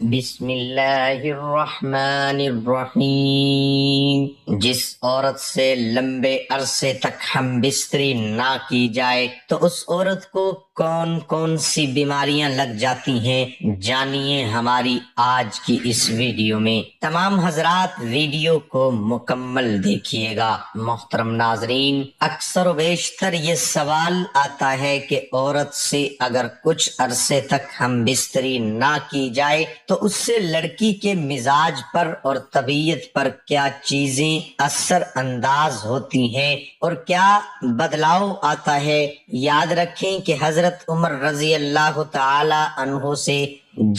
بسم اللہ الرحمن الرحیم۔ جس عورت سے لمبے عرصے تک ہم بستری نہ کی جائے تو اس عورت کو کون کون سی بیماریاں لگ جاتی ہیں، جانیے ہماری آج کی اس ویڈیو میں۔ تمام حضرات ویڈیو کو مکمل دیکھیے گا۔ محترم ناظرین، اکثر و بیشتر یہ سوال آتا ہے کہ عورت سے اگر کچھ عرصے تک ہم بستری نہ کی جائے تو اس سے لڑکی کے مزاج پر اور طبیعت پر کیا چیزیں اثر انداز ہوتی ہیں اور کیا بدلاؤ آتا ہے۔ یاد رکھیں کہ حضرت عمر رضی اللہ تعالی عنہ سے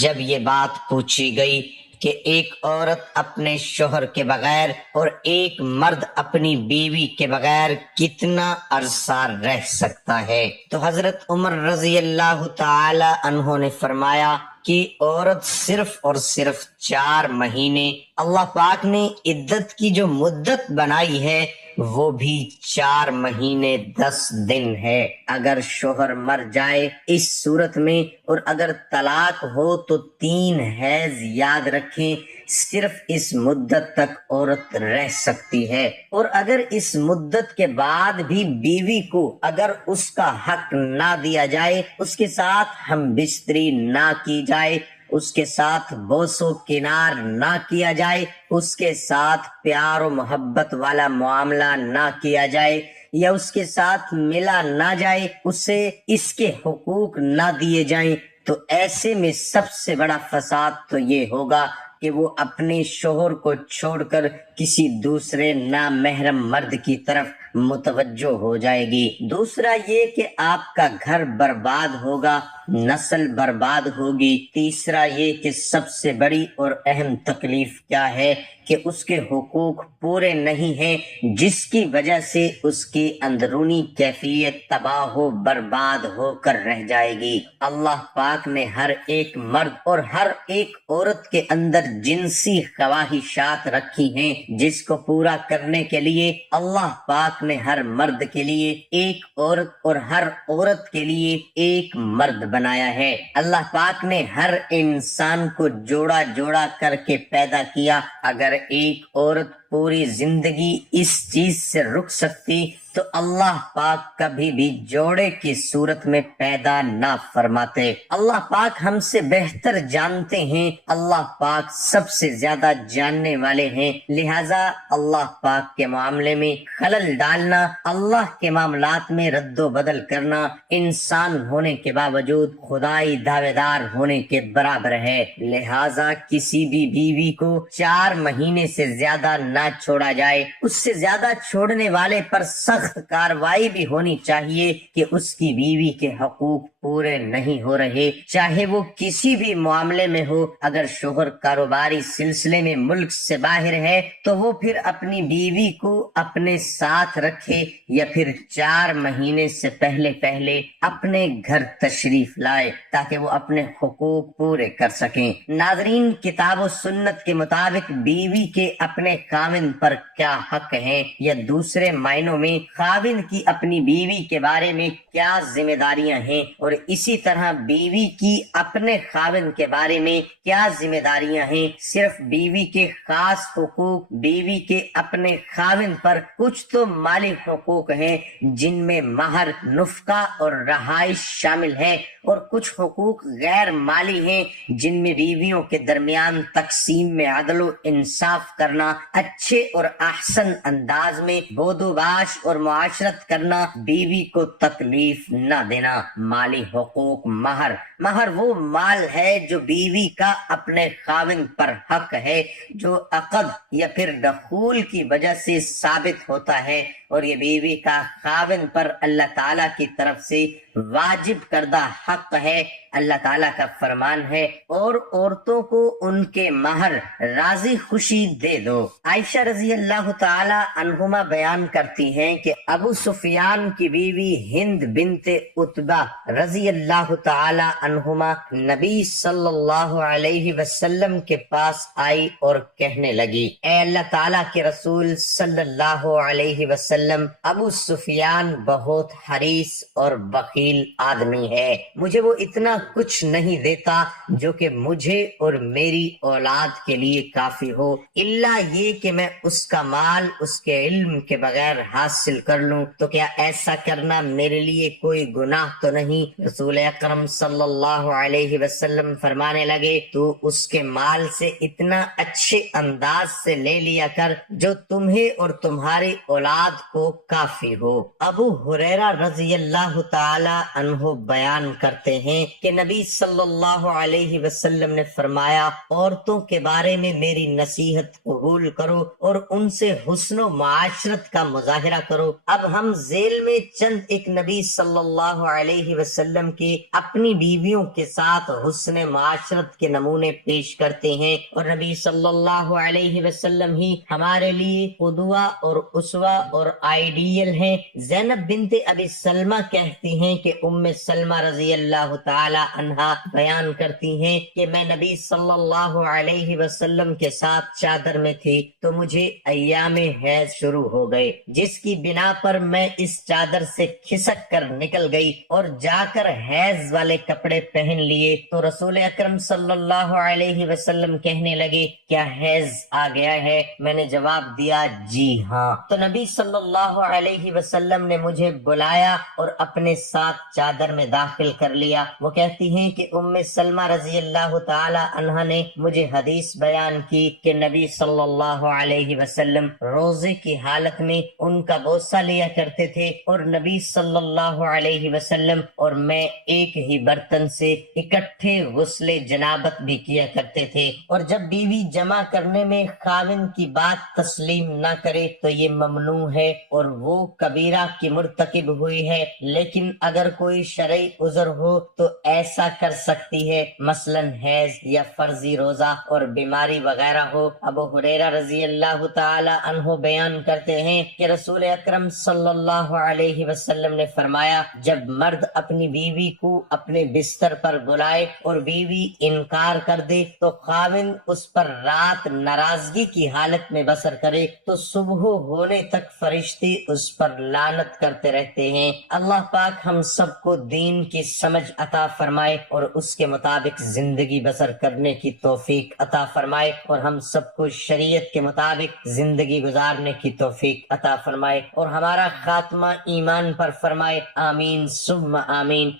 جب یہ بات پوچھی گئی کہ ایک عورت اپنے شوہر کے بغیر اور ایک مرد اپنی بیوی کے بغیر کتنا عرصہ رہ سکتا ہے، تو حضرت عمر رضی اللہ تعالی عنہ نے فرمایا کہ عورت صرف اور صرف 4 مہینے، اللہ پاک نے عدت کی جو مدت بنائی ہے وہ بھی 4 مہینے 10 دن ہے۔ اگر شوہر مر جائے اس صورت میں اور اگر طلاق ہو تو 3 حیض یاد رکھیں صرف اس مدت تک عورت رہ سکتی ہے، اور اگر اس مدت کے بعد بھی بیوی کو اگر اس کا حق نہ دیا جائے، اس کے ساتھ ہم بستری نہ کی جائے، اس کے ساتھ بوس و کنار نہ کیا جائے، اس کے ساتھ پیار و محبت والا معاملہ نہ کیا جائے، یا اس کے ساتھ ملا نہ جائے، اسے اس کے حقوق نہ دیے جائیں، تو ایسے میں سب سے بڑا فساد تو یہ ہوگا کہ وہ اپنے شوہر کو چھوڑ کر کسی دوسرے نامحرم مرد کی طرف متوجہ ہو جائے گی۔ دوسرا یہ کہ آپ کا گھر برباد ہوگا، نسل برباد ہوگی۔ تیسرا یہ کہ سب سے بڑی اور اہم تکلیف کیا ہے کہ اس کے حقوق پورے نہیں ہیں، جس کی وجہ سے اس کی اندرونی کیفیت تباہ و برباد ہو کر رہ جائے گی۔ اللہ پاک نے ہر ایک مرد اور ہر ایک عورت کے اندر جنسی خواہشات رکھی ہیں، جس کو پورا کرنے کے لیے اللہ پاک نے ہر مرد کے لیے ایک عورت اور ہر عورت کے لیے ایک مرد بنایا ہے۔ اللہ پاک نے ہر انسان کو جوڑا جوڑا کر کے پیدا کیا۔ اگر ایک عورت پوری زندگی اس چیز سے رک سکتی تو اللہ پاک کبھی بھی جوڑے کی صورت میں پیدا نہ فرماتے۔ اللہ پاک ہم سے بہتر جانتے ہیں، اللہ پاک سب سے زیادہ جاننے والے ہیں، لہذا اللہ پاک کے معاملے میں خلل ڈالنا، اللہ کے معاملات میں رد و بدل کرنا انسان ہونے کے باوجود خدائی دعوے دار ہونے کے برابر ہے۔ لہذا کسی بھی بیوی کو 4 مہینے سے زیادہ نہ چھوڑا جائے۔ اس سے زیادہ چھوڑنے والے پر سخت کارروائی بھی ہونی چاہیے کہ اس کی بیوی کے حقوق پورے نہیں ہو رہے، چاہے وہ کسی بھی معاملے میں ہو۔ اگر شوہر کاروباری سلسلے میں ملک سے باہر ہے تو وہ پھر اپنی بیوی کو اپنے ساتھ رکھے یا پھر 4 مہینے سے پہلے اپنے گھر تشریف لائے تاکہ وہ اپنے حقوق پورے کر سکیں۔ ناظرین، کتاب و سنت کے مطابق بیوی کے اپنے خاوند پر کیا حق ہیں، یا دوسرے معنوں میں خاوند کی اپنی بیوی کے بارے میں کیا ذمہ داریاں ہیں، اور اسی طرح بیوی کی اپنے خاوند کے بارے میں کیا ذمہ داریاں ہیں۔ صرف بیوی کے خاص حقوق، بیوی کے اپنے خاوند پر کچھ تو مالی حقوق ہیں جن میں مہر، نفقہ اور رہائش شامل ہے، اور کچھ حقوق غیر مالی ہیں جن میں بیویوں کے درمیان تقسیم میں عدل و انصاف کرنا، اچھے اور احسن انداز میں بود و باش اور معاشرت کرنا، بیوی کو تکلیف نہ دینا۔ مالی حقوق، مہر وہ مال ہے جو بیوی کا اپنے خاوند پر حق ہے، جو عقد یا پھر دخول کی وجہ سے ثابت ہوتا ہے، اور یہ بیوی کا خاوند پر اللہ تعالیٰ کی طرف سے واجب کردہ حق ہے۔ اللہ تعالیٰ کا فرمان ہے، اور عورتوں کو ان کے مہر راضی خوشی دے دو۔ عائشہ رضی اللہ تعالی عنہما بیان کرتی ہیں کہ ابو سفیان کی بیوی ہند بنت عتبہ رضی اللہ تعالی عنہما نبی صلی اللہ علیہ وسلم کے پاس آئی اور کہنے لگی، اے اللہ تعالیٰ کے رسول صلی اللہ علیہ وسلم، ابو سفیان بہت حریص اور بخیل بخیل آدمی ہے، مجھے وہ اتنا کچھ نہیں دیتا جو کہ مجھے اور میری اولاد کے لیے کافی ہو، الا یہ کہ میں اس کا مال اس کے علم کے بغیر حاصل کر لوں، تو کیا ایسا کرنا میرے لیے کوئی گناہ تو نہیں؟ رسول اکرم صلی اللہ علیہ وسلم فرمانے لگے، تو اس کے مال سے اتنا اچھے انداز سے لے لیا کر جو تمہیں اور تمہاری اولاد کو کافی ہو۔ ابو ہریرہ رضی اللہ تعالی عنہ بیان کرتے ہیں کہ نبی صلی اللہ علیہ وسلم نے فرمایا، عورتوں کے بارے میں میری نصیحت قبول کرو اور ان سے حسن و معاشرت کا مظاہرہ کرو۔ اب ہم ذیل میں چند ایک نبی صلی اللہ علیہ وسلم کی اپنی بیویوں کے ساتھ حسن معاشرت کے نمونے پیش کرتے ہیں، اور نبی صلی اللہ علیہ وسلم ہی ہمارے لیے قدوہ اور اسوہ اور آئیڈیل ہیں۔ زینب بنت ابی سلمہ کہتی ہیں کہ ام سلمہ رضی اللہ تعالی عنہا بیان کرتی ہیں کہ میں نبی صلی اللہ علیہ وسلم کے ساتھ چادر میں تھی تو مجھے ایام حیض شروع ہو گئے، جس کی بنا پر میں اس چادر سے کھسک کر نکل گئی اور جا کر حیض والے کپڑے پہن لیے، تو رسول اکرم صلی اللہ علیہ وسلم کہنے لگے، کیا حیض آ گیا ہے؟ میں نے جواب دیا، جی ہاں۔ تو نبی صلی اللہ علیہ وسلم نے مجھے بلایا اور اپنے ساتھ چادر میں داخل کر لیا۔ وہ کہتی ہیں کہ ام سلمہ رضی اللہ تعالی عنہ نے مجھے حدیث بیان کی کہ نبی صلی اللہ علیہ وسلم روزے کی حالت میں ان کا بوسہ لیا کرتے تھے، اور نبی صلی اللہ علیہ وسلم اور میں ایک ہی برتن سے اکٹھے غسل جنابت بھی کیا کرتے تھے، اور جب بیوی جمع کرنے میں خاوند کی بات تسلیم نہ کرے تو یہ ممنوع ہے اور وہ کبیرہ کی مرتکب ہوئی ہے، لیکن اگر کوئی شرعی عذر ہو تو ایسا کر سکتی ہے، مثلا حیض یا فرضی روزہ اور بیماری وغیرہ ہو۔ ابو ہریرہ رضی اللہ تعالی عنہ بیان کرتے ہیں کہ رسول اکرم صلی اللہ علیہ وسلم نے فرمایا، جب مرد اپنی بیوی کو اپنے بستر پر بلائے اور بیوی انکار کر دے تو خاوند اس پر رات ناراضگی کی حالت میں بسر کرے تو صبح ہونے تک فرشتے اس پر لعنت کرتے رہتے ہیں۔ اللہ پاک ہم سب کو دین کی سمجھ عطا فرمائے اور اس کے مطابق زندگی بسر کرنے کی توفیق عطا فرمائے، اور ہم سب کو شریعت کے مطابق زندگی گزارنے کی توفیق عطا فرمائے، اور ہمارا خاتمہ ایمان پر فرمائے، آمین ثم آمین۔